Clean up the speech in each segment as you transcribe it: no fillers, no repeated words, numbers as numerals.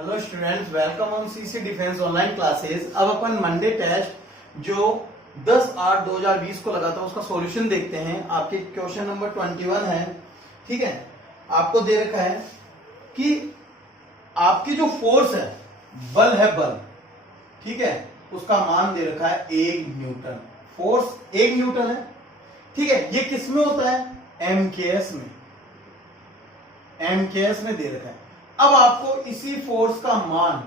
Hello students, welcome on CC defence online classes. अब अपन Monday test जो 10/8/2020 को लगा था उसका सॉल्यूशन देखते हैं। आपके क्वेश्चन नंबर 21 है। ठीक है, आपको दे रखा है कि आपकी जो फोर्स है, बल है बल, ठीक है, उसका मान दे रखा है 1 न्यूटन। फोर्स 1 न्यूटन है। ठीक है, ये किस में होता है? एमकेएस में। एमकेएस में दे रखा है। अब आपको इसी फोर्स का मान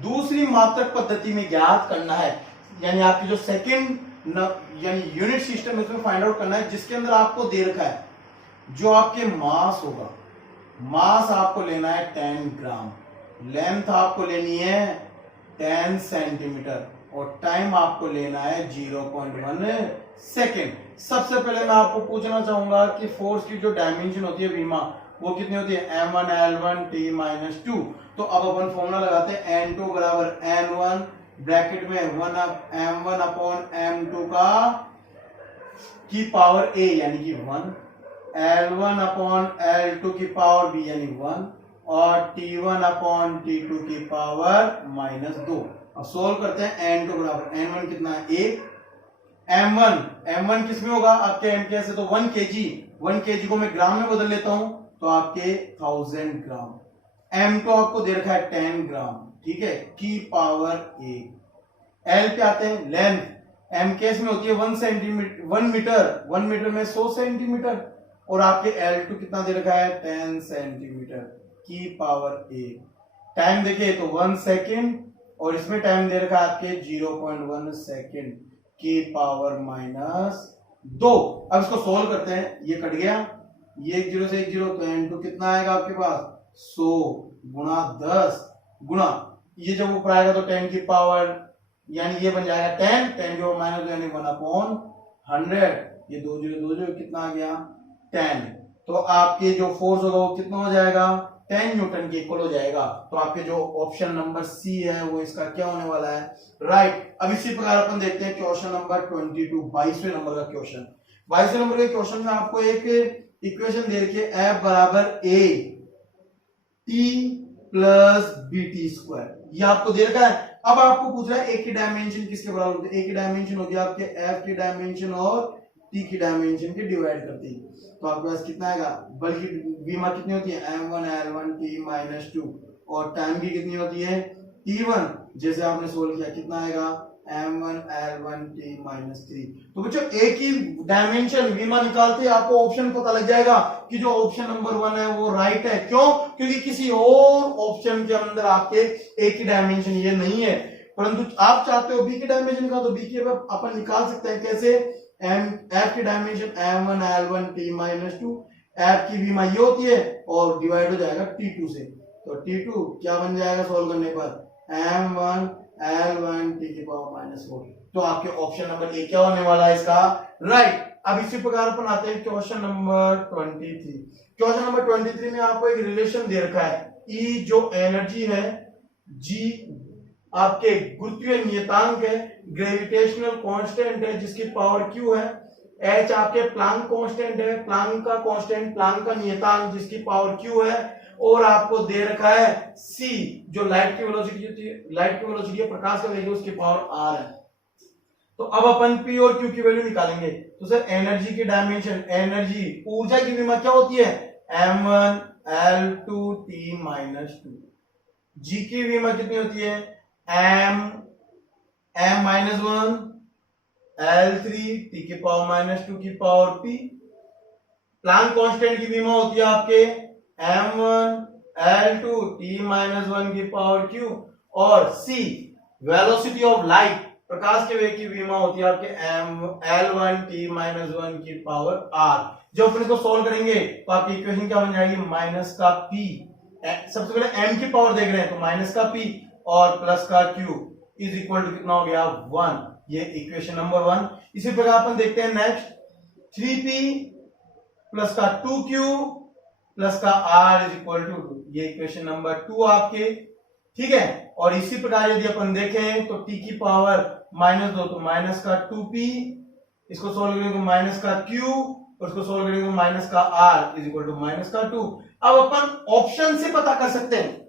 दूसरी मात्रक पद्धति में ज्ञात करना है, यानी आपकी जो सेकंड यानी यूनिट सिस्टम है उसमें फाइंड आउट करना है, जिसके अंदर आपको दे रखा है जो आपके मास होगा। मास आपको लेना है 10 ग्राम, लेंथ आपको लेनी है 10 सेंटीमीटर और टाइम आपको लेना है 0.1 सेकेंड। सबसे पहले मैं आपको पूछना चाहूंगा कि फोर्स की जो डायमेंशन होती है बीमा, वो कितनी होती है? m1 l1 t-2। तो अब अपन फॉर्मूला लगाते हैं n2 बराबर n1 ब्रैकेट में m1 अपॉन m2 का की पावर a यानी कि 1, l1 अपॉन l2 की पावर b यानी 1 और t1 अपॉन t2 की पावर -2। अब सोल्व करते हैं। n2 बराबर n1 कितना है? 1। m1 किस में होगा? आपके एमकेएस से तो 1 kg। 1 kg को मैं ग्राम में बदल लेता हूं तो आपके 1000 ग्राम। m2 आपको दे रखा है 10 ग्राम, ठीक है, की पावर a। l पे आते हैं, लेंथ एमकेएस में होती है 1 सेंटीमीटर, 1 मीटर। 1 मीटर में 100 सेंटीमीटर और आपके l2 कितना दे रखा है? 10 सेंटीमीटर की पावर a। टाइम देखिए तो 1 सेकेंड और इसमें टाइम दे रखा है आपके 0.1 सेकेंड की पावर -2। अब इसको सोल्व करते हैं। ये कट गया, ये 1 0 से 1 0, तो n2 कितना आएगा आपके पास? 100 गुणा 10 गुणा ये जब ऊपर आएगा तो 10 की पावर, यानी ये बन जाएगा 10 की पावर यानी 1/100। ये 2 0 2 0 कितना आ गया? 10। तो आपके जो फोर्स होगा वो कितना हो जाएगा? 10 न्यूटन के इक्वल हो जाएगा। तो आपके जो ऑप्शन नंबर सी है वो इसका क्या होने वाला है? राइट। अब इसी प्रकार अपन देखते हैं क्वेश्चन नंबर 22, 22वें नंबर का क्वेश्चन। 22वें नंबर के क्वेश्चन में आपको एक इक्वेशन दे रखी है F बराबर a t प्लस BT²। ये आपको दे रखा है। अब आपको पूछ रहा है a की डायमेंशन किसके बराबर होती है? a की डायमेंशन होती है आपके F की डायमेंशन और t की डायमेंशन की डिवाइड करती है। तो आपके पास कितना आएगा? बल की बीमा कितनी होती है? m1 l1 t-2 और टाइम की कितनी होती है? t1। जैसे आपने सोल्व किया कितना आएगा? m1 l1 t-3। तो बच्चों a की डायमेंशन बीमा निकालते आपको ऑप्शन पता लग जाएगा कि जो ऑप्शन नंबर 1 है वो राइट है। क्यों? क्योंकि किसी और ऑप्शन के अंदर आपके a की डायमेंशन ये नहीं है, परंतु आप चाहते हो b की डायमेंशन का, तो b की अपन निकाल सकते हैं। कैसे? f की dimension m1 l1 t-2, f की बीमा ये होती है और डिवाइड हो जाएगा t2 से। तो t2 क्या बन जाएगा सोल्व करने पर? m1 l1 t की पावर -4। तो आपके ऑप्शन नंबर ए क्या होने वाला है इसका? राइट। अब इसी प्रकार अपन आते हैं क्वेश्चन नंबर 23। क्वेश्चन नंबर 23 में आपको एक रिलेशन दे रखा है। E जो एनर्जी है, G आपके गुरुत्वीय नियतांक है, ग्रेविटेशनल कांस्टेंट है जिसकी पावर Q है, H आपके प्लांक कांस्टेंट है, प्लांक का कांस्टेंट, प्लांक का नियतांक जिसकी पावर Q है, और आपको दे रखा है C जो लाइट की वेलोसिटी है, प्रकाश का वेग है, उसकी पावर R है। तो अब अपन P और Q की वैल्यू निकालेंगे। तो सर एनर्जी की डायमेंशन, एनर्जी ऊर्जा की बीमा क्या होती है? m1 l2 t-2। G की बीमा कितनी होती है? m-1 l3 t की पावर -2 की पावर p। प्लांक कांस्टेंट की बीमा होती है आपके m1 l2 t-1 की पावर q और c वेलोसिटी ऑफ लाइट, प्रकाश के वेग की बीमा होती है आपके l1 t-1 की पावर r। जब अपन इसको सॉल्व करेंगे तो आपकी इक्वेशन क्या बन जाएगी? माइनस का p। सबसे पहले m की पावर देख रहे हैं तो माइनस का p और प्लस का q इज इक्वल टू कितना हो गया? 1। ये इक्वेशन नंबर 1। इसी प्रकार अपन देखते हैं नेक्स्ट 3p प्लस का 2q प्लस का r इज इक्वल टू 2। ये इक्वेशन नंबर 2 आपके, ठीक है। और इसी प्रकार यदि अपन देखें तो t की पावर -2 तो माइनस का 2p, इसको सोल्व करेंगे तो माइनस का q और इसको सोल्व करेंगे तो माइनस का r इज इक्वल टू -2। अब अपन ऑप्शन से पता कर सकते हैं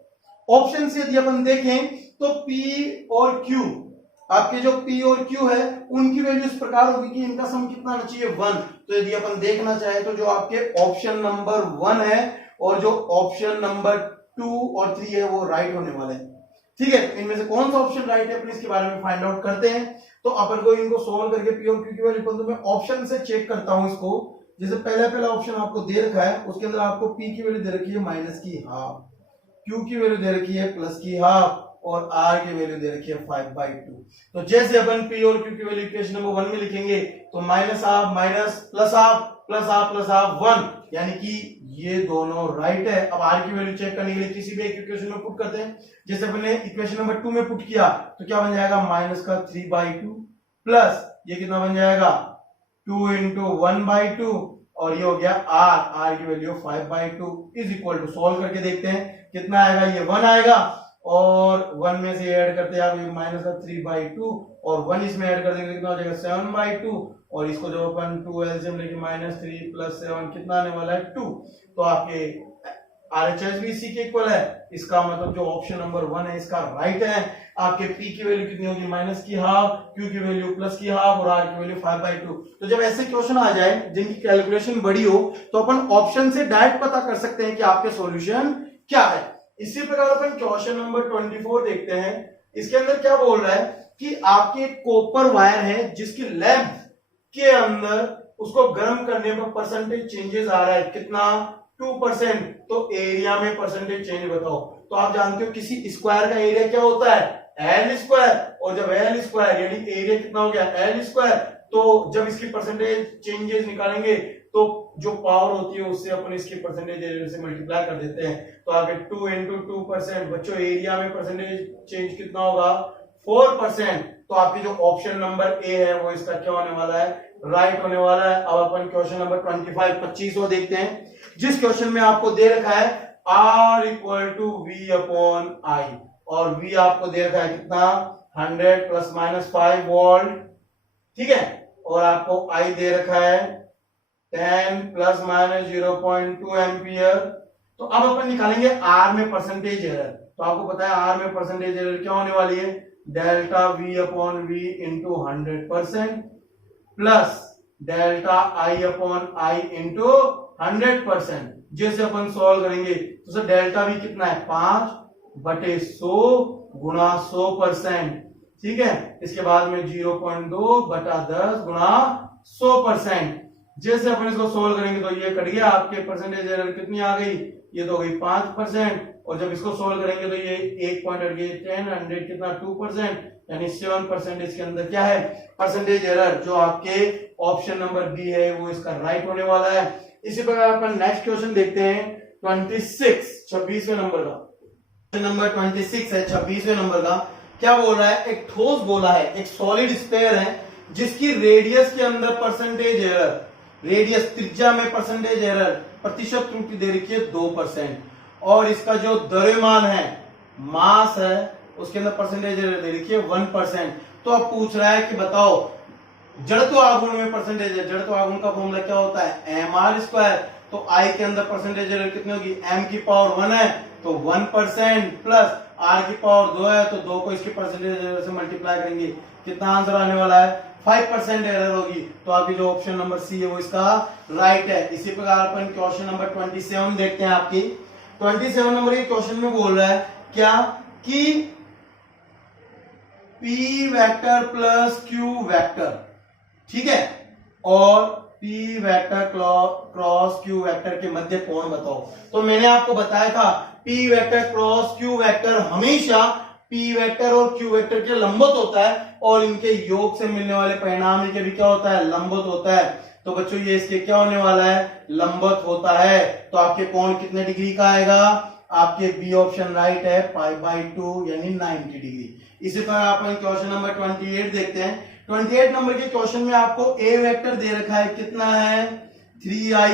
ऑप्शन से यदि अपन देखें तो P और Q, आपके जो P और Q है उनकी वैल्यू इस प्रकार होगी कि इनका सम कितना आना चाहिए 1। तो यदि अपन देखना चाहे तो जो आपके ऑप्शन नंबर 1 है और जो ऑप्शन नंबर 2 और 3 है वो राइट होने वाले हैं। ठीक है, इनमें से कौन सा ऑप्शन राइट है अपन इसके बारे में फाइंड आउट करते हैं। तो अपन को इनको सोल्व करके P और Q की वैल्यू, तो मैं ऑप्शन से चेक करता हूं इसको। जैसे पहला ऑप्शन आपको दे रखा है, उसके अंदर आपको P की वैल्यू दे रखी है माइनस की हाफ, Q की वैल्यू दे रखी है प्लस की हाफ और R की वैल्यू दे रखी है 5/2। तो जैसे अपन P और Q की वैल्यू इक्वेशन नंबर 1 में लिखेंगे तो minus half minus plus half plus half plus half 1, यानी कि ये दोनों राइट है। अब R की वैल्यू चेक करने के लिए किसी भी एक इक्वेशन में पुट करते हैं। जैसे अपने इक्वेशन नंबर 2 में पुट किया तो क्या बन जाएगा, माइनस का 3/2 प्लस ये कितना बन जाएगा 2 into 1/2 और ये हो गया R की वैल्यू 5/2 इज इक्वल टू, सॉल्व करके देखते हैं कितना आएगा, ये 1 आएगा और 1 में से ऐड करते हैं आप माइनस का 3/2 और 1 इसमें ऐड कर देंगे कितना हो जाएगा 7/2 और इसको जब अपन 2 एलसीएम लेके माइनस 3 प्लस 7 कितना आने वाला है 2। तो आपके RHS भी इसी के इक्वल है। इसका मतलब जो ऑप्शन नंबर 1 है इसका राइट है। आपके P की वैल्यू कितनी होगी, माइनस की हाफ, Q की वैल्यू प्लस की हाफ और R की वैल्यू 5/2। तो जब ऐसे क्वेश्चन आ जाए जिनकी कैलकुलेशन बड़ी हो तो अपन ऑप्शन से डायरेक्ट पता कर सकते हैं कि आपके सॉल्यूशन क्या है। इसी प्रकार अपन क्वेश्चन नंबर 24 देखते हैं। इसके अंदर क्या बोल रहा है कि आपके कॉपर वायर है जिसकी लेंथ के अंदर उसको गर्म करने पर परसेंटेज चेंजेस आ रहा है कितना 2%। तो एरिया में परसेंटेज चेंज बताओ। तो आप जानते हो किसी स्क्वायर का एरिया क्या होता है एल स्क्वायर, और जब एल स्क्वायर यानी एरिया कितना हो गया एल स्क्वायर, तो जब इसकी परसेंटेज चेंजेस निकालेंगे तो जो पावर होती है उससे अपन इसकी परसेंटेज एरिया से मल्टीप्लाई कर देते हैं। तो आगे 2 into 2%, बच्चों एरिया में परसेंटेज चेंज कितना होगा 4%। तो आपकी जो ऑप्शन नंबर ए है वो इसका क्या होने वाला है, राइट होने वाला है। अब अपन क्वेश्चन नंबर 25 देखते हैं, जिस क्वेश्चन में आपको दे रखा है R इक्वल टू V/I और V आपको दे रखा है कितना 100 प्लस माइनस 5 वोल्ट, ठीक है, और आपको I दे रखा है 10 प्लस माइनस 0.2 एम्पियर। तो अब अपन निकालेंगे R में परसेंटेज एरर। तो आपको पता है R में परसेंटेज एरर क्या होने वाली है, delta V/V into 100% plus delta I/I into 100%। जैसे अपन सॉल्व करेंगे तो सर डेल्टा भी कितना है 5/100 गुणा 100%, ठीक है। इसके बाद में 0.2/10 गुणा 100%। जैसे अपन इसको सोल्व करेंगे तो ये कट गया, आपके परसेंटेज एरर कितनी आ गई, ये तो गई 5%। और जब इसको सोल्व करेंगे तो ये 1 पॉइंट हट गई 10 100 कितना 2%, यानी 7% इसके अंदर क्या है परसेंटेज एरर। जो आपके ऑप्शन नंबर बी है वो इसका राइट होने वाला है। इसी प्रकार अपन नेक्स्ट क्वेश्चन देखते हैं 26वें नंबर का। क्वेश्चन नंबर 26 है 26वें नंबर का। क्या बोल रहा है, एक ठोस गोला है, एक सॉलिड स्फीयर है जिसकी रेडियस के अंदर परसेंटेज एरर, रेडियस त्रिज्या में परसेंटेज एरर प्रतिशत त्रुटि दे रखी है 2% और इसका जो द्रव्यमान है मास है उसके अंदर परसेंटेज एरर दे रखी है 1%। तो अब पूछ रहा है कि बताओ जड़त्व आघूर्ण में परसेंटेज है, जड़त्व आघूर्ण का फॉर्मूला क्या होता है mr²। तो I के अंदर परसेंटेज एरर कितनी होगी, m की पावर 1 है तो 1% प्लस r की पावर 2 है तो 2 को इसके परसेंटेज एरर से मल्टीप्लाई करेंगे, कितना आंसर आने वाला है 5% एरर होगी। तो आपकी जो ऑप्शन नंबर सी है वो इसका राइट है। इसी प्रकार अपन क्वेश्चन नंबर 27 देखते हैं। आपकी 27 नंबर के क्वेश्चन में बोल रहा है क्या कि P vector plus Q vector, ठीक है, और P vector cross Q vector के मध्य कोण बताओ। तो मैंने आपको बताया था P vector cross Q vector हमेशा P वेक्टर और Q वेक्टर के लंबवत होता है और इनके योग से मिलने वाले परिणाम के भी क्या होता है लंबवत होता है। तो बच्चों ये इसके क्या होने वाला है लंबवत होता है। तो आपके कोण कितने डिग्री का आएगा, आपके बी ऑप्शन राइट है 5/2 यानी 90 डिग्री। इसी तरह अपन क्वेश्चन नंबर 28 देखते हैं। 28 नंबर के क्वेश्चन में आपको ए वेक्टर दे रखा है कितना है 3i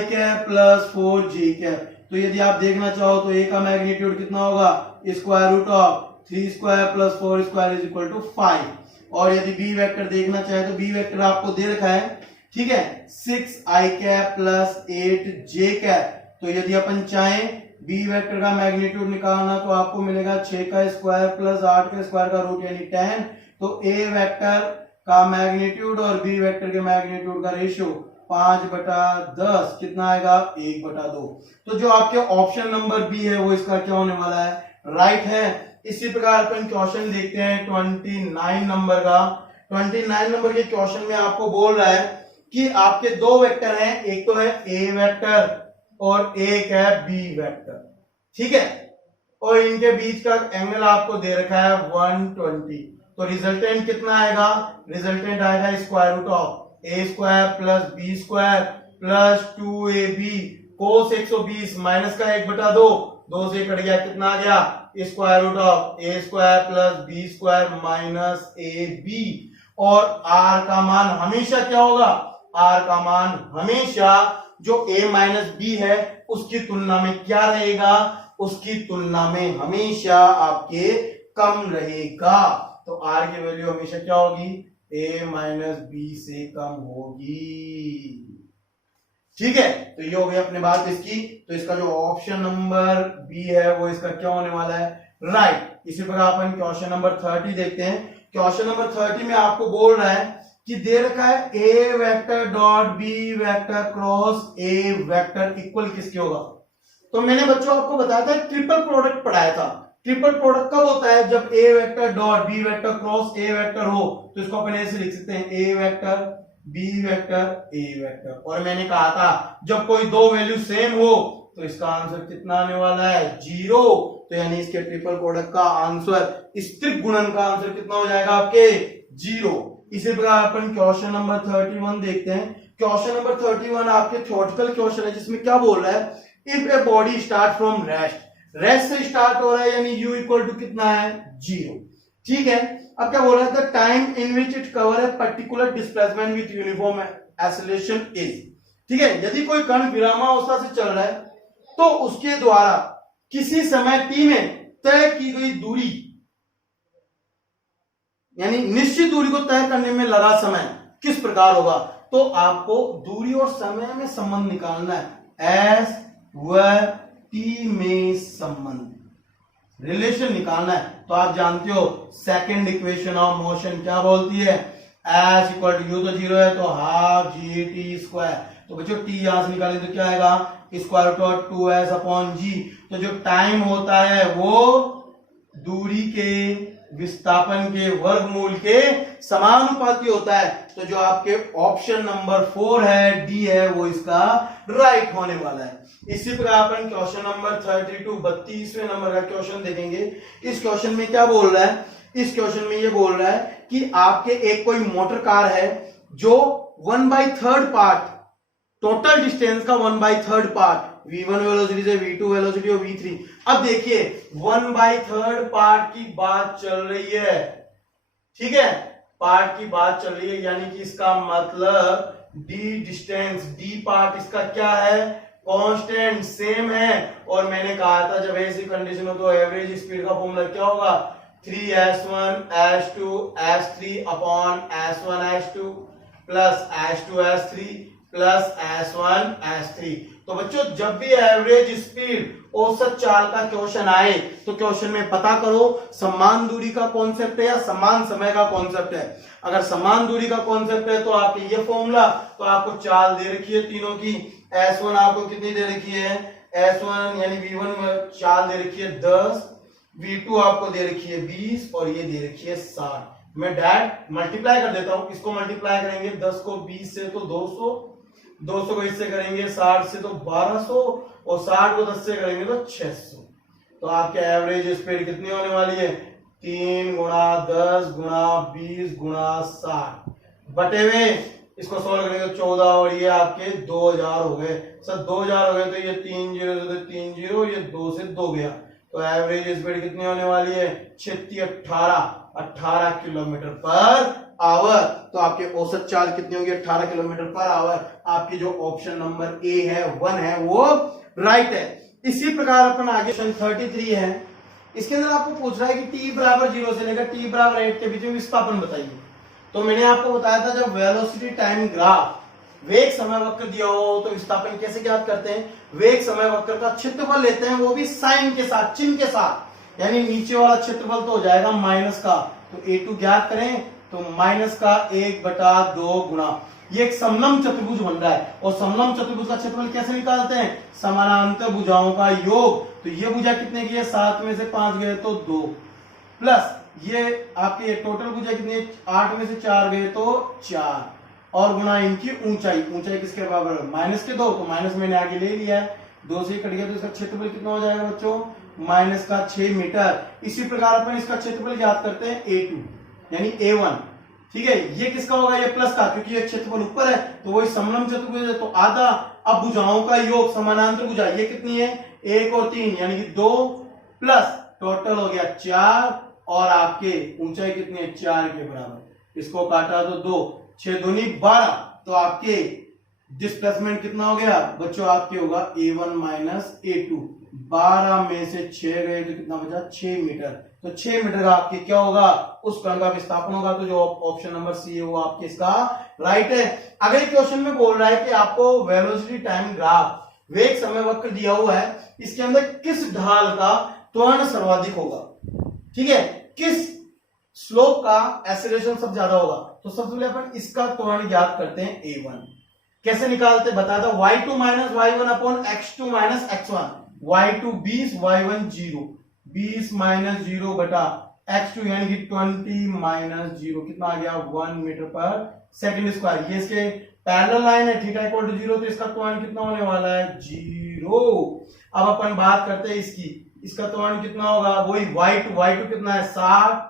प्लस 4j। तो यदि आप देखना चाहो तो ए का मैग्नीट्यूड कितना होगा square root of 3² plus 4² is equal to 5। और यदि बी वेक्टर देखना चाहे तो बी वेक्टर आपको दे रखा है, ठीक है, 6i प्लस 8j। तो यदि अपन चाहें बी वेक्टर का मैग्नीट्यूड निकालना तो आपको मिलेगा 6 का स्क्वायर प्लस 8 का स्क्वायर का रूट यानी 10। तो ए वेक्टर का मैग्नीट्यूड और बी वेक्टर के मैग्नीट्यूड का रेशियो 5/10 कितना आएगा 1/2। तो जो आपके ऑप्शन नंबर बी है वो इसका क्या होने वाला है, राइट है। इसी प्रकार अपन क्वेश्चन देखते हैं 29 नंबर का। 29 नंबर के क्वेश्चन में आपको बोल रहा है कि आपके दो वेक्टर हैं, एक तो है ए वेक्टर और एक है बी वेक्टर, ठीक है, और इनके बीच का एंगल आपको दे रखा है 120। तो रिजल्टेंट कितना आएगा, रिजल्टेंट आएगा square root of A square plus B square plus 2ab cos 120 minus का 1/2, 2 से कट गया कितना आ गया square root of A square plus B square minus A B. और आर का मान हमेशा क्या होगा, आर का मान हमेशा जो a माइनस बी है उसकी तुलना में क्या रहेगा, उसकी तुलना में हमेशा आपके कम रहेगा। तो r की वैल्यू हमेशा क्या होगी, a माइनस बी से कम होगी, ठीक है। तो ये हो गई अपने बात इसकी। तो इसका जो ऑप्शन नंबर बी है वो इसका क्या होने वाला है, राइट। इसी प्रकार अपन क्वेश्चन नंबर 30 देखते हैं। क्वेश्चन नंबर 30 में आपको बोल रहा है कि दे रखा है A vector dot B vector cross A vector equal किसके होगा। तो मैंने बच्चों आपको बताया था ट्रिपल प्रोडक्ट पढ़ाया था। ट्रिपल प्रोडक्ट कब होता है, जब A vector dot B vector cross A vector हो। तो इसको अपन ऐसे लिख सकते हैं A vector B vector A vector. और मैंने कहा था जब कोई दो वैल्यू सेम हो तो इसका आंसर कितना आने वाला है 0। तो यानी इसके ट्रिपल प्रोडक्ट का आंसर, स्त्रीक गुणन का आंसर कितना हो जाएगा आपके 0। इसी प्रकार अपन क्वेश्चन नंबर 31 देखते हैं। क्वेश्चन नंबर 31 आपके थ्योरेटिकल क्वेश्चन है जिसमें क्या बोल रहा है, if a body start from rest, rest से स्टार्ट हो रहा है यानी u इक्वल टू कितना है 0, ठीक है। अब क्या बोल रहा है, the time in which it cover a particular displacement with uniform acceleration is, ठीक है। यदि कोई कण विरामावस्था से चल रहा है तो उसके द्वारा किसी समय t में तय की गई दूरी यानी निश्चित दूरी को तय करने में लगा समय किस प्रकार होगा। तो आपको दूरी और समय में संबंध निकालना है, एस व टी में संबंध रिलेशन निकालना है। तो आप जानते हो सेकंड इक्वेशन ऑफ मोशन क्या बोलती है, एस इक्वल टू यू तो 0 है तो हाफ जी टी स्क्वायर। तो बच्चों टी यहां से निकालें तो क्या आएगा square root of 2s upon g. तो जो टाइम होता है वो दूरी के विस्थापन के वर्गमूल के समानुपाती होता है। तो जो आपके ऑप्शन नंबर 4 है डी है वो इसका राइट होने वाला है। इसी प्रकार अपन क्वेश्चन नंबर 32 नंबर का क्वेश्चन देखेंगे। इस क्वेश्चन में क्या बोल रहा है, इस क्वेश्चन में ये बोल रहा है कि आपके एक कोई मोटर कार है जो 1/3 पार्ट, टोटल डिस्टेंस का 1/3 पार्ट, v1 वेलोसिटी से v2 वेलोसिटी और v3। अब देखिए 1/3 पार्ट की बात चल रही है, ठीक है, पार्ट की बात चल रही है यानी कि इसका मतलब d डिस्टेंस, d पार्ट इसका क्या है कांस्टेंट सेम है। और मैंने कहा था जब ऐसी कंडीशन हो तो एवरेज स्पीड का फॉर्मूला क्या होगा 3s1 s2 s3 upon s1 s2 plus s2 s3 plus s1 s3। तो बच्चों जब भी एवरेज स्पीड औसत चाल का क्वेश्चन आए तो क्वेश्चन में पता करो समान दूरी का कॉन्सेप्ट है या समान समय का कॉन्सेप्ट है। अगर समान दूरी का कॉन्सेप्ट है तो आपके ये फॉर्मूला, तो आपको चाल दे रखी है तीनों की। S1 आपको कितनी दे रखी है, S1 यानी V1 में चाल दे रखी है 10, V2 आपको दे रखी है 20 और ये दे रखी है 60। मैं डायरेक्ट मल्टीप्लाई कर देता हूं। इसको मल्टीप्लाई करेंगे 10 को 20 से तो 200, 200 को इससे करेंगे 60 से तो 1200 और 60 को 10 से करेंगे तो 600। तो आपके एवरेज स्पीड कितनी होने वाली है 3 गुणा 10 गुणा 20 गुणा 60 बटे में इसको सोल्व करेंगे तो 14 और ये आपके 2000 हो गए। सर 2000 हो गए तो ये 3 जीरो से 3 जीरो, ये 2 से 2 गया। तो एवरेज स्पीड कितनी होने वाली है 18 किलोमीटर पर आवर। तो आपके औसत चाल कितनी होगी 18 किलोमीटर पर आवर। आपकी जो ऑप्शन नंबर ए है 1 है वो राइट है। इसी प्रकार अपन आगे 33 है। इसके अंदर आपको पूछ रहा है कि t बराबर 0 से लेकर t बराबर 8 के बीच में विस्थापन बताइए। तो मैंने आपको बताया था जब वेलोसिटी टाइम ग्राफ वेग समय वक्र दिया हो तो विस्थापन कैसे ज्ञात करते हैं? वेग समय वक्र का क्षेत्रफल लेते हैं, वो भी साइन के साथ, चिन्ह के साथ, यानी नीचे वाला क्षेत्रफल तो हो जाएगा माइनस का, तो A2 ज्ञात करें तो माइनस का 1/2 गुना, ये एक समलंब चतुर्भुज बन रहा है, और समलंब चतुर्भुज का क्षेत्रफल कैसे निकालते हैं? समानांतर भुजाओं का योग, तो ये भुजा कितने की है? 7 में से 5 गए तो 2, प्लस ये आपके टोटल भुजा कितनी? 8 में से 4 गए तो 4, और गुना इनकी ऊंचाई, ऊंचाई किसके बराबर? माइनस के 2, तो माइनस मैंने आगे ले लिया है, 2 से कट गया तो इसका क्षेत्रफल कितना हो जाएगा बच्चों? माइनस का 6 मीटर। इसी प्रकार अपन इसका क्षेत्रफल ज्ञात करते हैं A2 यानी A1, ठीक है। ये किसका होगा? ये प्लस का, क्योंकि ये क्षेत्रफल ऊपर है तो वही समलंब चतुर्भुज है तो आधा। अब भुजाओं का योग, समानांतर भुजा ये कितनी है? 1 और 3 यानी कि 2, प्लस टोटल हो गया 4, और आपके ऊंचाई कितनी है? 4 के बराबर। इसको काटा तो 2, 6 दूनी 12, तो आपके डिस्प्लेसमेंट कितना हो गया बच्चों? आपके होगा A1 माइनस A2, 12 में से 6 गए तो कितना बचा? 6 मीटर। तो 6 मीटर का आपके क्या होगा? उस कण का विस्थापन होगा। तो जो ऑप्शन नंबर सी है वो आपके इसका राइट है। अगले क्वेश्चन में बोल रहा है कि आपको वेलोसिटी टाइम ग्राफ, वेग समय वक्र दिया हुआ है, इसके अंदर किस ढाल का त्वरण सर्वाधिक होगा, ठीक है, किस स्लोप का एक्सेलरेशन सबसे ज्यादा होगा। तो सबसे पहले अपन इसका त्वरण ज्ञात करते हैं A1। कैसे निकालते बता दो? y2 minus y1 upon x2 minus x1, y2 20, y1 0, 20 minus 0 बटा x2 यानी कि 20 माइनस 0, कितना आ गया? 1 मीटर पर सेकंड स्क्वायर। ये इसके पैरेलल लाइन है, थीटा इक्वल टू 0, तो इसका त्वरण कितना होने वाला है? 0। अब अपन बात करते हैं इसकी, इसका त्वरण कितना होगा? वही y2 कितना है? 60,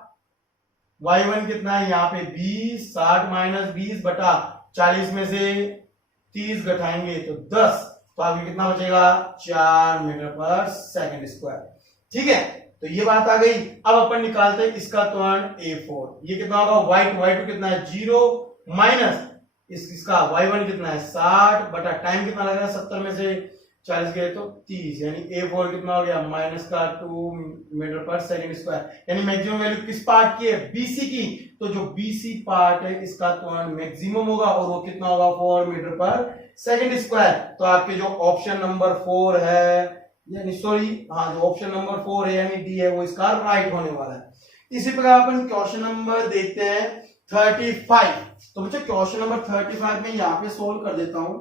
y1 कितना है यहाँ पे? 20, 60 माइनस 20 बटा 40 में से 30 घटाएंगे तो 10, तो आगे कितना बचेगा? 4 मीटर पर सेकंड स्क्वायर, ठीक है। तो ये बात आ गई। अब अपन निकालते हैं इसका त्वरण A4, ये कितना होगा? y2 कितना है? 0 माइनस इसका y1 कितना है? 60 बटा टाइम कितना लग रहा है? 70 में से 40 गए तो 30, यानी A4 कितना हो गया? माइनस का 2 मीटर पर सेकंड स्क्वायर। यानी मैक्सिमम वैल्यू किस पार्ट की है? BC की। तो जो BC पार्ट है इसका त्वरण मैक्सिमम होगा, और वो कितना होगा? 4 मीटर पर सेकंड स्क्वायर। तो आपके जो ऑप्शन नंबर 4 है, यानी सॉरी हाँ, जो ऑप्शन नंबर 4 है यानी डी है, वो इसका राइट होने वाला है। इसी प्रकार अपन क्वेश्चन नंबर देखते हैं 35। तो बच्चों क्वेश्चन नंबर 35 में यहां पे सोल्व कर देता हूं।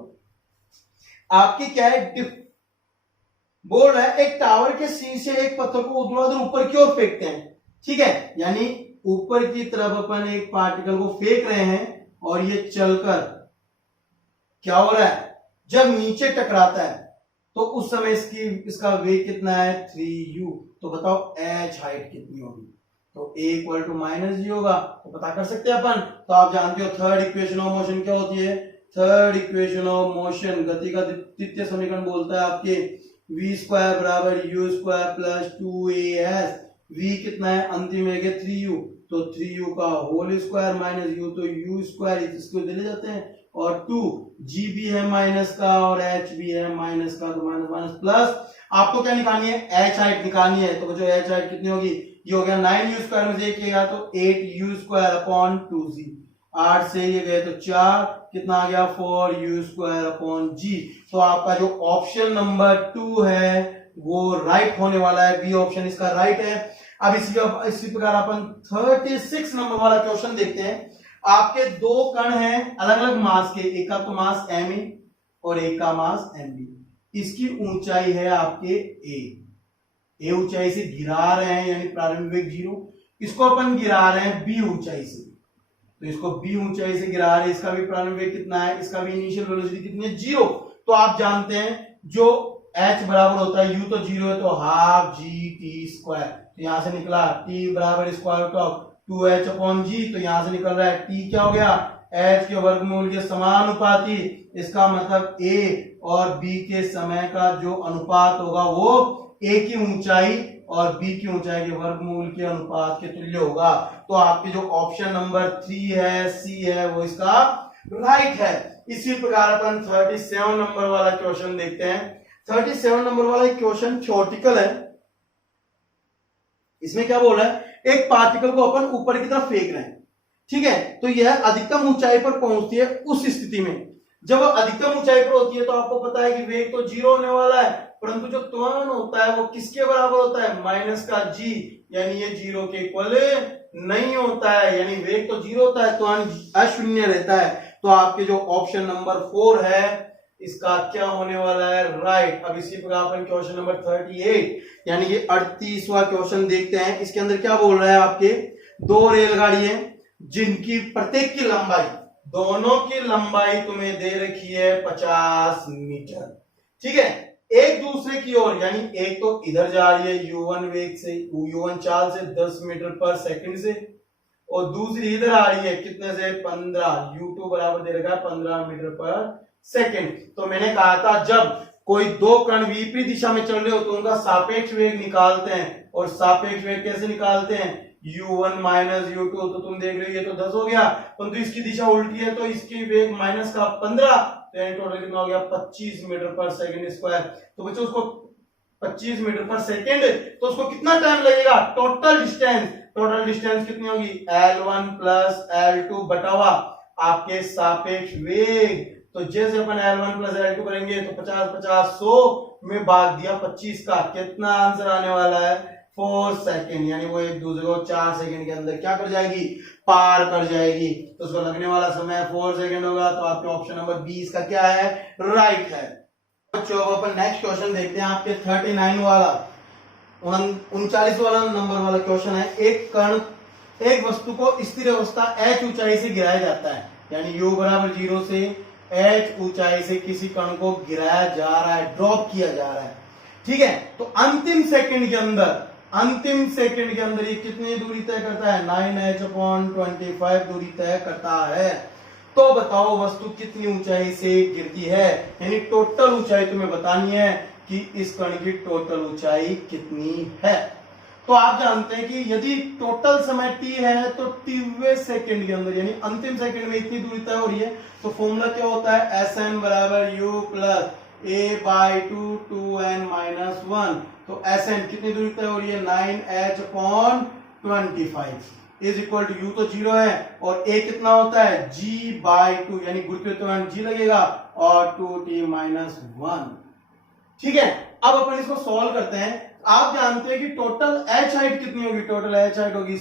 आपकी क्या है? बोल रहा है एक टावर के शीर्ष से एक पत्थर को ऊर्ध्वाधर ऊपर की ओर फेंकते हैं, ठीक है, यानी ऊपर की तरफ अपन एक पार्टिकल को फेंक रहे हैं, और ये चलकर क्या हो रहा है? जब नीचे टकराता है तो उस समय इसका वेग कितना है? 3u। तो बताओ h हाइट कितनी होगी? तो a इक्वल टू माइनस जी होगा, तो पता कर सकते हैं अपन। तो आप जानते हो थर्ड इक्वेशन ऑफ मोशन क्या होती है? थर्ड इक्वेशन ऑफ मोशन, गति का द्वितीय समीकरण बोलता है आपके v स्क्वायर बराबर u square plus 2as। v कितना है? अंतिम वेग है 3u, तो 3u का होल स्क्वायर माइनस u, तो u स्क्वायर इसको ले जाते हैं, और 2 g भी है माइनस का और h भी है माइनस का, तो माइनस माइनस प्लस। आपको क्या निकालनी है? h हाइट निकालनी है। तो जो h हाइट कितनी होगी? ये हो गया 9u स्क्वायर में से किया तो 8u स्क्वायर अपॉन 2g, 8 से ये गए तो 4, कितना आ गया? 4u square upon g। तो आपका जो ऑप्शन नंबर 2 है वो राइट होने वाला है, बी ऑप्शन इसका राइट है। अब इसी प्रकार अपन 36 नंबर वाला क्वेश्चन देखते हैं। आपके दो कण हैं अलग अलग मास के, एक का तो मास m और एक का मास mb। इसकी ऊंचाई है आपके a ऊंचाई से गिरा रहे हैं, यानी प्रारंभिक वेग 0। इसको अपन गिरा रहे हैं b ऊंचाई से, तो इसको b ऊंचाई से गिरा रहे हैं, इसका भी प्रारंभिक वेग कितना है? इसका भी इनिशियल वेलोसिटी कितनी है? 0। तो आप जानते हैं जो h बराबर होता है, u तो 0 है, तो हाफ g t स्क्वायर। तो यहां से निकला t बराबर square root of 2h upon g। तो यहां से निकल रहा है t क्या हो गया? h के वर्गमूल के समानुपाती। इसका मतलब a और b के समय का जो अनुपात होगा वो a की ऊंचाई और b की ऊंचाई के वर्गमूल के अनुपात के तुल्य होगा। तो आपके जो ऑप्शन नंबर 3 है, सी है, वो इसका राइट है। इसी प्रकार अपन 37 नंबर वाला क्वेश्चन देखते हैं। 37 नंबर वाला क्वेश्चन थ्योरेटिकल है। इसमें क्या बोल रहा है? एक पार्टिकल को अपन ऊपर की तरफ फेंक रहे हैं, ठीक है, तो यह अधिकतम ऊंचाई पर पहुंचती है उस स्थिति में जब वो अधिकतम ऊंचाई पर होती है तो आपको पता है कि वेग तो 0 होने वाला है, परंतु जो त्वरण होता है वो किसके बराबर होता है, माइनस का g, यानी ये 0 के इक्वल नहीं होता है, यानी वेग तो 0 होता है, त्वरण अशून्य रहता है। तो आपके जो ऑप्शन नंबर 4 है इसका क्या होने वाला है, राइट। अब इसी प्रकार अपन क्वेश्चन नंबर 38 यानी कि 38वां क्वेश्चन देखते हैं। इसके अंदर क्या बोल रहा है, आपके दो रेलगाड़ी है जिनकी प्रत्येक की लंबाई, दोनों की लंबाई तुम्हें दे रखी है 50 मीटर, ठीक है। एक दूसरे की ओर, यानी एक तो इधर जा रही है u1 वेग से, u1 चाल से 10 मीटर पर सेकंड से, और दूसरी इधर आ रही है कितने से, 15, u2 बराबर दे रखा है 15 मीटर पर सेकंड। तो मैंने कहा था जब कोई दो कण विपरीत दिशा में चल रहे हो तो उनका सापेक्ष वेग निकालते हैं, और सापेक्ष वेग कैसे निकालते हैं, u1 माइनस u2, तो तुम देख रहे हो ये तो 10 हो गया, परंतु इसकी दिशा उल्टी है तो इसकी वेग माइनस का 15, तो टोटल कितना हो गया 25 मीटर पर सेकंड स्क्वायर। तो बच्चों उसको 25 मीटर पर सेकंड, तो उसको कितना टाइम लगेगा, टोटल डिस्टेंस कितनी होगी, L1 प्लस L2 बटा हुआ आपके सापेक्ष वेग। तो जैसे अपन L1 प्लस L2 करेंगे तो 50 100 में भाग दिया 25 का, कितना आंसर आने वाला है, 4 सेकेंड, यानी वो एक दूसरे को 4 सेकेंड के अंदर क्या कर जाएगी, पार कर जाएगी। तो उसको लगने वाला समय 4 सेकेंड होगा। तो आपके ऑप्शन नंबर 20 का क्या है, राइट है। बच्चों अब अपन नेक्स्ट क्वेश्चन देखते हैं, आपके 39 वाला 39 वाला नंबर वाला क्वेश्चन है। एक कण, एक वस्तु को स्थिर अवस्था h ऊंचाई से गिराया जाता है, यानी u बराबर 0 से h ऊंचाई से किसी कण को गिराया जा रहा है, ड्रॉप किया जा रहा है, ठीक है। तो अंतिम सेकंड के अंदर ये कितनी दूरी तय करता है, 9h/25 दूरी तय करता है। तो बताओ वस्तु कितनी ऊंचाई से गिरती है, यानी टोटल ऊंचाई तुम्हें बतानी है कि इस कण की टोटल ऊंचाई कितनी है। तो आप जानते हैं कि यदि टोटल समय t है तो tवें सेकंड के अंदर, यानी अंतिम सेकंड में इतनी दूरी तय हो रही है, तो फॉर्मूला क्या होता है, Sn बराबर u प्लस a/2 2n-1। तो Sn कितनी दूरी तय हो रही है, 9h/25 is equal to u तो 0 है और a कितना होता है, g/2, यानी गुरुत्वाकर्षण g लगेगा और 2t-1, ठीक है। अब अपन इसको सॉल्व करते हैं। आप जानते हैं कि टोटल h हाइट कितनी होगी, टोटल h हाइट होगी,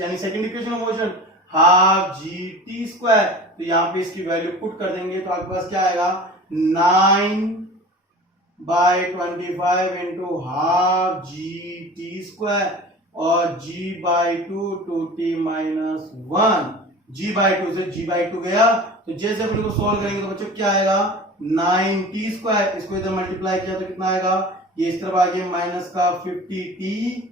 यानी second equation of motion half gt square. तो यहां पे इसकी वैल्यू पुट कर देंगे तो आपके पास क्या आएगा, 9/25 इंटू हाफ gt स्क्वायर और g/2 2t-1, g/2 से g/2 गया। तो जैसे अपन को सॉल्व करेंगे तो बच्चों क्या आएगा, 9t स्क्वायर, इसको इधर मल्टीप्लाई किया तो कितना आएगा, ये इस तरफ आ गया माइनस का 50t,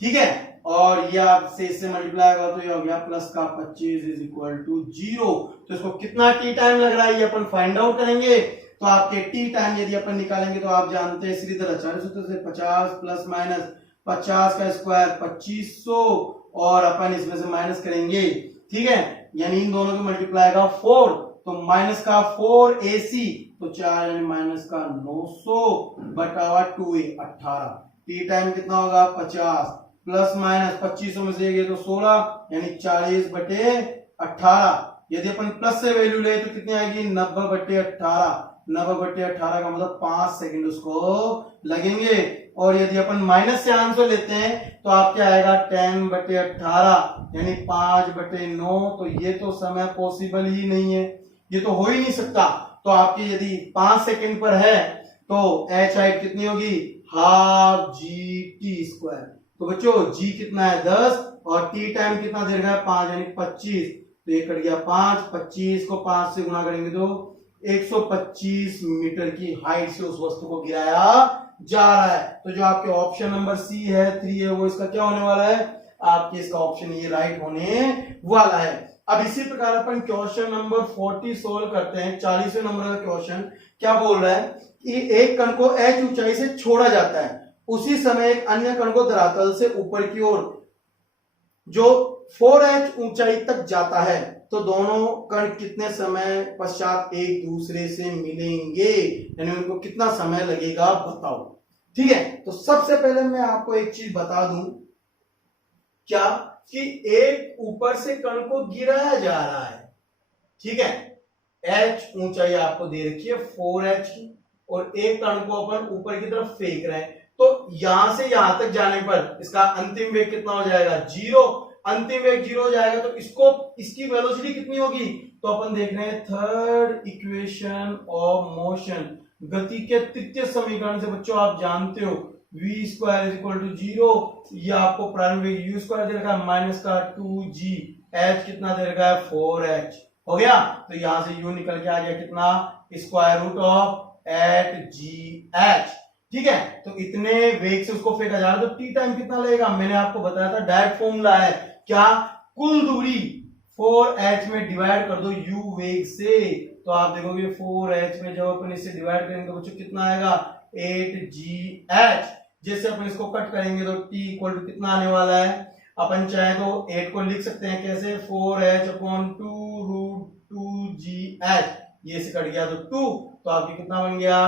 ठीक है, और ये आपसे इससे मल्टीप्लाई होगा तो ये हो गया प्लस का 25 इज इक्वल टू 0। तो इसको कितना t टाइम लग रहा है ये अपन फाइंड आउट करेंगे। तो आपके t टाइम यदि अपन निकालेंगे तो आप जानते हैं सीधी तरह 40 सूत्र से 50 प्लस माइनस 50 का स्क्वायर 2500 और अपन इसमें से माइनस करेंगे, ठीक है, यानी इन दोनों को मल्टीप्लाई का 4, तो माइनस का 4 AC तो 4 यानी माइनस का 900 बटा 2a 18। टी टाइम कितना होगा 50 प्लस माइनस 2500 में से गए तो 16 यानी 40 बटे 18। यदि अपन प्लस से वैल्यू ले तो कितनी आएगी 90 बटे 18। 90 बटे 18 का मतलब 5 सेकंड उसको लगेंगे। और यदि अपन माइनस से आंसर लेते हैं तो आप क्या आएगा 10 बटे 18 यानी 5 बटे 9। तो ये तो समय पॉसिबल ही नहीं है, ये तो हो ही नहीं सकता। तो आपकी यदि 5 सेकंड पर है तो h हाइट कितनी होगी हाफ जी टी स्क्वायर। तो बच्चों g कितना है 10 और t टाइम कितना दे रखा है 5 यानी 25। तो ये कट गया 5, 25 को 5 से गुणा करेंगे तो 125 मीटर की हाइट से उस वस्तु को गिराया जा रहा है। तो जो आपके ऑप्शन नंबर सी है 3 है वो इसका क्या होने वाला है, आपके इसका ऑप्शन ये राइट होने वाला है। अब इसी प्रकार अपन क्वेश्चन नंबर 40 सोल्व करते हैं। 40वें नंबर का क्वेश्चन क्या बोल रहा है कि एक कण को h ऊंचाई से छोड़ा जाता है, उसी समय एक अन्य कण को धरातल से ऊपर की ओर जो 4h ऊंचाई तक जाता है, तो दोनों कण कितने समय पश्चात एक दूसरे से मिलेंगे, यानी उनको कितना समय लगेगा बताओ। ठीक है, तो सबसे पहले मैं आपको एक चीज बता दूं क्या कि एक ऊपर से कण को गिराया जा रहा है, ठीक है, h ऊंचाई आपको दे रखी है 4h की, और एक कण को अपन ऊपर की तरफ फेंक रहे हैं, तो यहां से यहां तक जाने पर इसका अंतिम वेग कितना हो जाएगा, 0। अंतिम वेग 0 हो जाएगा, तो इसकी वेलोसिटी कितनी होगी, तो अपन देख रहे हैं थर्ड इक्वेशन ऑफ मोशन, गति के तृतीय समीकरण से बच्चों आप जानते हो v square is equal to 0, ये आपको प्रारंभिक u स्क्वायर दे रखा है माइनस का 2g, h कितना दे रखा है 4h, हो गया। तो यहां से u निकल के आ गया कितना, स्क्वायर रूट ऑफ 8gh, ठीक है। तो इतने वेग से उसको फेंका जा रहा है, तो t टाइम कितना लगेगा, मैंने आपको बताया था डायरेक्ट फॉर्मूला है क्या, कुल दूरी 4h में डिवाइड कर दो u वेग से, तो आप देखोगे 4h में जब अपन इसे डिवाइड करेंगे तो बच्चों कितना आएगा 8gh। जैसे अपन इसको कट करेंगे तो t इक्वल टू कितना आने वाला है, अपन चाहे तो 8 को लिख सकते हैं कैसे, 4h अपॉन 2 रूट 2gh, ये से कट गया तो 2, तो आपकी कितना बन गया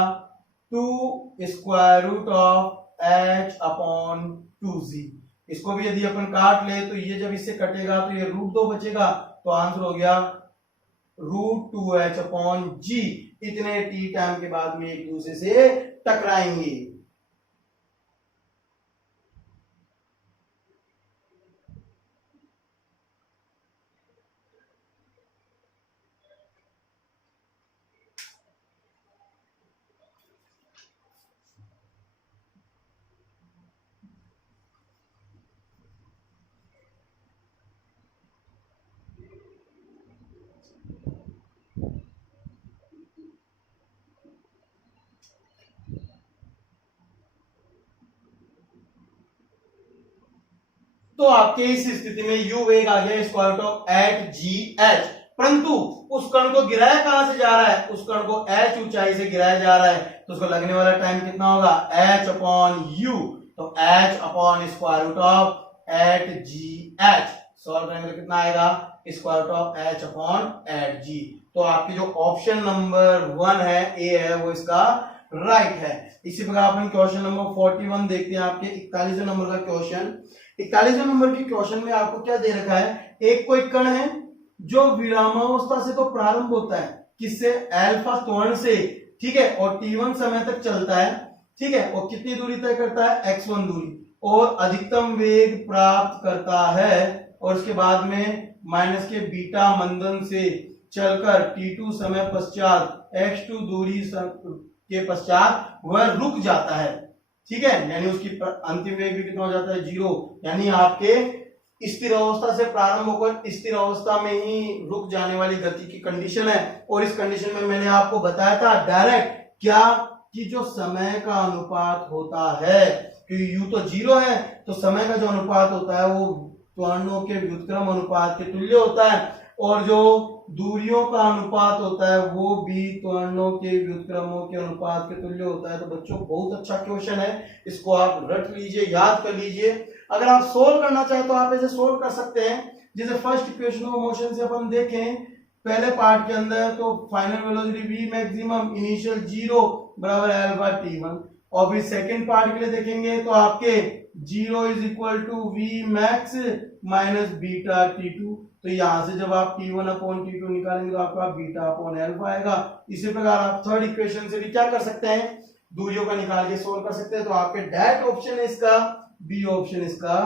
2 square root of h upon 2g। इसको भी यदि अपन काट ले तो ये जब इससे कटेगा तो ये रूट 2 बचेगा, तो आंसर हो गया रूट 2h अपॉन g। इतने t टाइम के बाद में एक दूसरे से टकराएंगे। तो आपके इस स्थिति में u वेग आ गया स्क्वायर रूट ऑफ 8gh, परंतु उस कण को गिराया कहां से जा रहा है, उस कण को h ऊंचाई से गिराया जा रहा है, तो उसको लगने वाला टाइम कितना होगा h अपॉन u, तो h अपॉन square root of 8gh, solve करेंगे तो कितना आएगा square root of h upon 8g। तो आपकी जो ऑप्शन नंबर 1 है ए है वो इसका राइट है। इसी प्रकार अपन क्वेश्चन नंबर 41 देखते हैं, आपके 41वें नंबर का क्वेश्चन। 41वें नंबर के क्वेश्चन में आपको क्या दे रखा है, एक कोई कण है जो विरामावस्था से तो प्रारंभ होता है, किससे, अल्फा त्वरण से, ठीक है, और t1 समय तक चलता है, ठीक है, और कितनी दूरी तय करता है x1 दूरी, और अधिकतम वेग प्राप्त करता है, और उसके बाद में माइनस के बीटा मंदन से चलकर t2 समय पश्चात x2 दूरी के पश्चात वह रुक जाता है, ठीक है, यानी उसकी अंतिम वेग भी कितना हो जाता है 0, यानी आपके स्थिर अवस्था से प्रारंभ होकर स्थिर अवस्था में ही रुक जाने वाली गति की कंडीशन है। और इस कंडीशन में मैंने आपको बताया था डायरेक्ट क्या, कि जो समय का अनुपात होता है, क्योंकि u तो 0 है, तो समय का जो अनुपात होता है वो त्वरणों के व्युत्क्रम अनुपात के तुल्य होता है, और जो दूरियों का अनुपात होता है वो भी त्वरणों के व्युत्क्रमों के अनुपात के तुल्य होता है। तो बच्चों बहुत अच्छा क्वेश्चन है, इसको आप रट लीजिए, याद कर लीजिए। अगर आप सोल्व करना चाहें तो आप ऐसे सोल्व कर सकते हैं, जैसे फर्स्ट इक्वेशन ऑफ मोशन से अपन देखें पहले पार्ट के अंदर, तो final velocity v maximum initial 0 बराबर अल्फा t1, और फिर सेकंड पार्ट के लिए देखेंगे तो आपके 0 is equal to v max minus beta t2, तो यहां से जब आप t1 अपॉन t2 निकालेंगे तो आपका बीटा अपॉन अल्फा आएगा। इसी प्रकार आप थर्ड इक्वेशन से भी क्या कर सकते हैं, दूरियों का निकाल के सोल्व कर सकते हैं। तो आपके डायरेक्ट ऑप्शन है इसका बी ऑप्शन इसका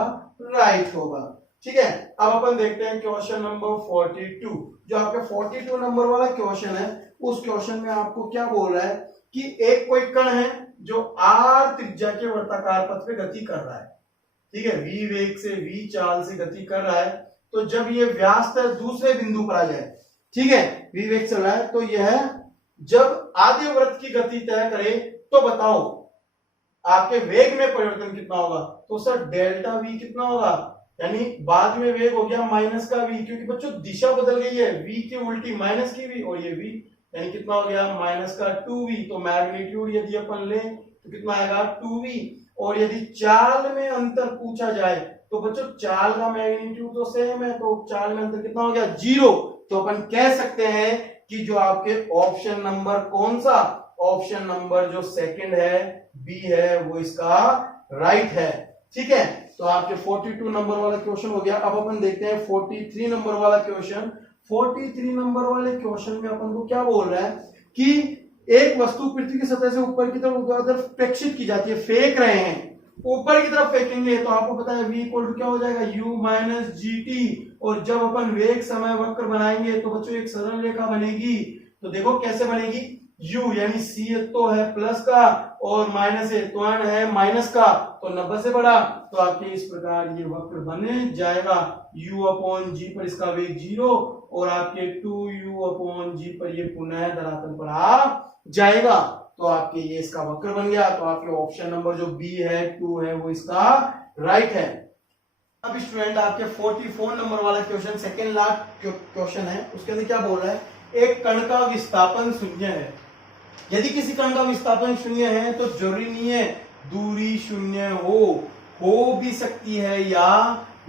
राइट होगा, ठीक है। अब अपन देखते हैं क्वेश्चन नंबर 42, जो आपके 42 नंबर वाला क्वेश्चन है, उस क्वेश्चन में आपको क्या बोल रहा है कि एक कोई कण है जो r त्रिज्या के वर्ताकार पथ पे गति कर रहा है, ठीक है, v वेग से v चाल से गति कर रहा है, तो जब ये व्यास तक दूसरे बिंदु पर आ जाए, ठीक है, v वेग चल रहा है, तो यह जब आधे वृत्त की गति तय करे तो बताओ आपके वेग में परिवर्तन कितना होगा। तो सर डेल्टा v कितना होगा, यानी बाद में वेग हो गया माइनस का v, क्योंकि बच्चों दिशा बदल गई है, v की उल्टी माइनस की v, और ये v यानी कितना हो गया माइनस का 2v। तो मैग्नीट्यूड यदि अपन ले तो कितना आएगा 2v, और यदि चाल में अंतर पूछा जाए तो बच्चों चाल का मैग्नीट्यूड तो सेम है, तो चाल में अंतर कितना हो गया 0। तो अपन कह सकते हैं कि जो आपके ऑप्शन नंबर कौन सा, ऑप्शन नंबर जो सेकंड है बी है वो इसका राइट है, ठीक है। तो आपके 42 नंबर वाला क्वेश्चन हो गया। अब अपन देखते हैं 43 नंबर वाला क्वेश्चन। 43 नंबर वाले क्वेश्चन में अपन को क्या बोल रहा है कि एक वस्तु पृथ्वी की सतह से ऊपर की तरफ प्रेक्षित की जाती है, फेंक रहे हैं, ऊपर की तरफ फेंकेंगे तो आपको पता है v इक्वल टू क्या हो जाएगा, u माइनस जी टी। और जब अपन वेग समय वक्र बनाएंगे तो बच्चों एक सरल रेखा बनेगी। तो देखो कैसे बनेगी, u यानी c तो है प्लस का और माइनस है तो है माइनस का, तो 90 से बड़ा, तो आपके इस प्रकार ये वक्र बने जाएगा। u अपॉन जी पर इसका वेग 0 और आपके 2u अपॉन जी पर ये पुनः धरातल पर आ जाएगा। तो आपके ये इसका वक्र बन गया। तो आपके ऑप्शन नंबर जो बी है 2 है वो इसका राइट है। अब स्टूडेंट आपके 44 नंबर वाला क्वेश्चन सेकंड लास्ट क्वेश्चन है, उसके अंदर क्या बोल रहा है, एक कण का विस्थापन शून्य है। यदि किसी कण का विस्थापन शून्य है तो जरूरी नहीं है दूरी शून्य हो भी सकती है या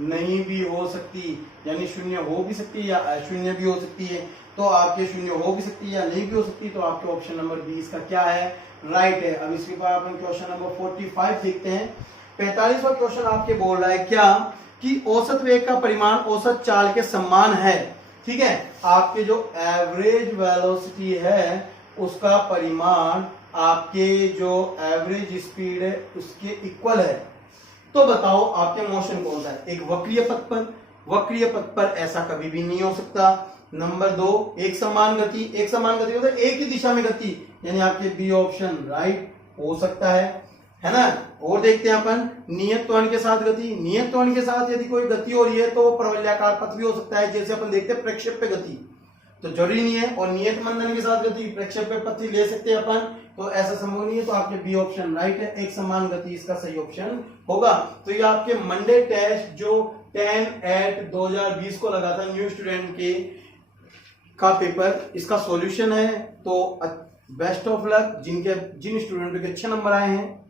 नहीं भी हो सकती, यानी शून्य हो भी सकती है या अशून्य भी हो सकती है। तो आपके शून्य हो भी सकती है या नहीं भी हो सकती, तो आपके ऑप्शन नंबर बी इसका क्या है, राइट है। अब इसके बाद अपन क्वेश्चन नंबर 45 देखते हैं। 45वां क्वेश्चन आपके बोल रहा है क्या कि औसत वेग का परिमाण औसत चाल के समान है। ठीक है, आपके जो एवरेज वेलोसिटी है उसका परिमाण आपके जो एवरेज स्पीड है उसके इक्वल है। तो बताओ आपके मोशन कौन सा है, एक वक्रीय पथ पर, वक्रीय पथ पर ऐसा कभी भी नहीं हो सकता। नंबर 2 एक समान गति, एक समान गति मतलब एक ही दिशा में गति, यानी आपके बी ऑप्शन राइट हो सकता है ना। और देखते हैं अपन नियत त्वरण के साथ गति, नियत त्वरण के साथ यदि कोई गति हो रही है तो प्रवलयाकार पथ भी हो सकता है, जैसे अपन देखते हैं प्रक्षेप्य गति, तो जरूरी नहीं है। और नियत मंदन के साथ गति प्रक्षेप्य पथ ले सकते हैं अपन, तो ऐसा संभव नहीं है। तो आपके बी ऑप्शन राइट है, एक समान गति इसका सही ऑप्शन होगा। तो ये आपके मंडे टेस्ट जो 10/8/2020 को लगा था न्यू स्टूडेंट के का पेपर, इसका सॉल्यूशन है। तो बेस्ट ऑफ लक जिन स्टूडेंटों के अच्छे नंबर आए हैं।